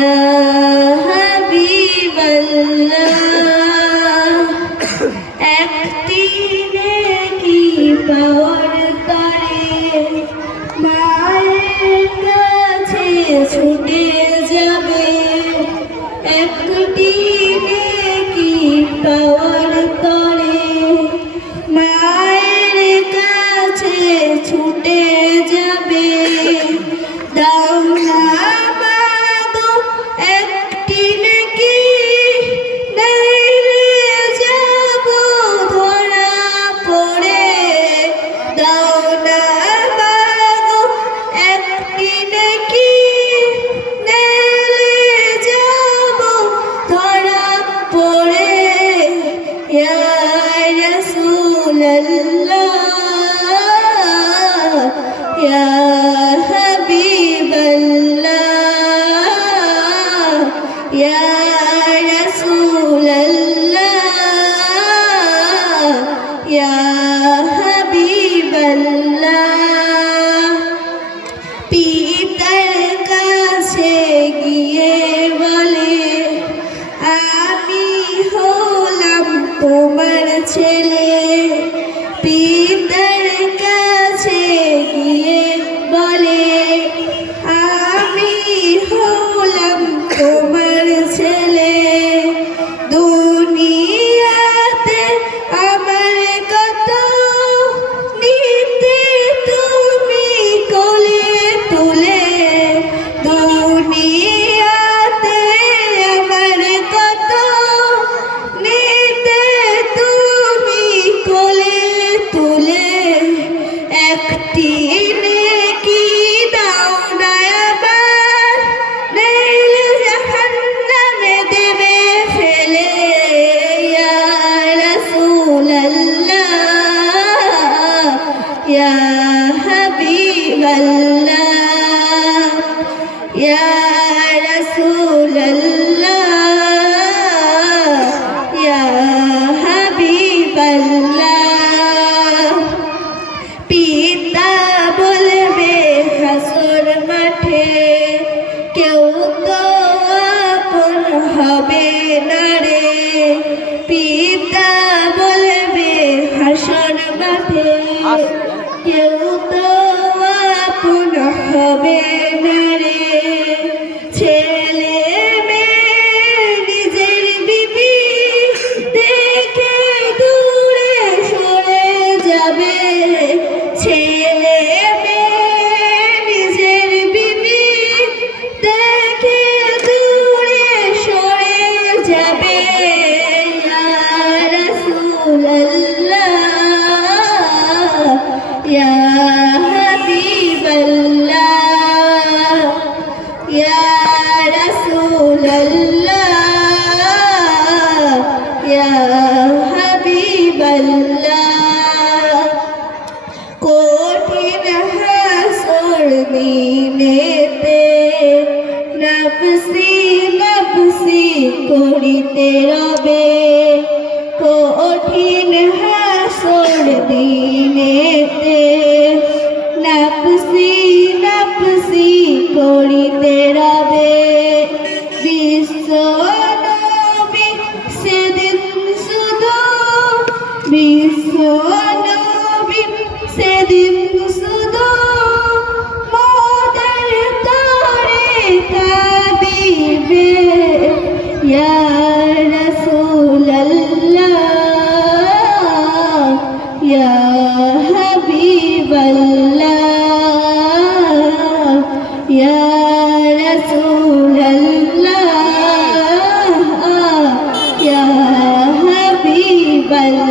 ইয়া হাবিবাল্লাহ একটি নেকি পাওয়ার তরে মায়ের কাছে ছুটে যাবে একটি নেকি পাওয়ার তরে মায়ের কাছে ছুটে যাবে দাও না মাগো একটি নেকি নাইলে যাব ধরা পড়ে দাও না মাগো একটি নেকি নাইলে যাব ধরা পড়ে ইয়া রাসূলুল্লাহ ইয়া ইয়া রাসূলুল্লাহ ইয়া হাবিবাল্লাহ পিতার কাছে গিয়ে বলে আমি হলাম তোমার ছেলে পিতার কাছে গিয়ে বলে আমি হলাম তোমার ছেলে দুনিয়াতে আমার কত নিতে তুমি কোলে তুলে দুনিয়াতে আমার কত নিতে তুমি কোলে তুলে একটি নেকি দাও না আমার নইলে জাহান্নামে দেবে ফেলে ইয়া রাসূলুল্লাহ ইয়া হাবিবাল্লাহ ইয়া রাসূলুল্লাহ ইয়া হাবিবাল্লাহ পিতা বলবে হাসর মাঠে কেউ তো আপন হবে না রে পিতা বলবে হাসর মাঠে কেউ তো আপন হবে না রে ছেলে মেয়ে নিজের বিবি দেখে দূরে সরে যাবে ছেলে মেয়ে নিজের বিবি দেখে দূরে সরে যাবে ইয়া রাসূলুল্লাহ ইয়া হাবিবাল্লাহ ইয়া রাসূলুল্লাহ ইয়া হাবিবাল্লাহ কঠিন হাসর দিনেতে নফসি নফসি করিতে রবে কঠিন হাসর দিনেতে নফসি নফসি করিতে রবে বিশ্ব নবী সেদিন শুধু বিশ্ব নবী সেদিন শুধু মোদের তরে কাঁদিবে ইয়া রাসূলুল্লাহ ইয়া হাবিবাল্লাহ ইয়া রাসূলুল্লাহ ইয়া হাবিবাল্লাহ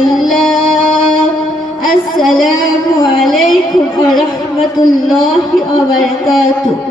আসসালামু আলাইকুম ওয়া রাহমাতুল্লাহি ওয়া বারাকাতুহু।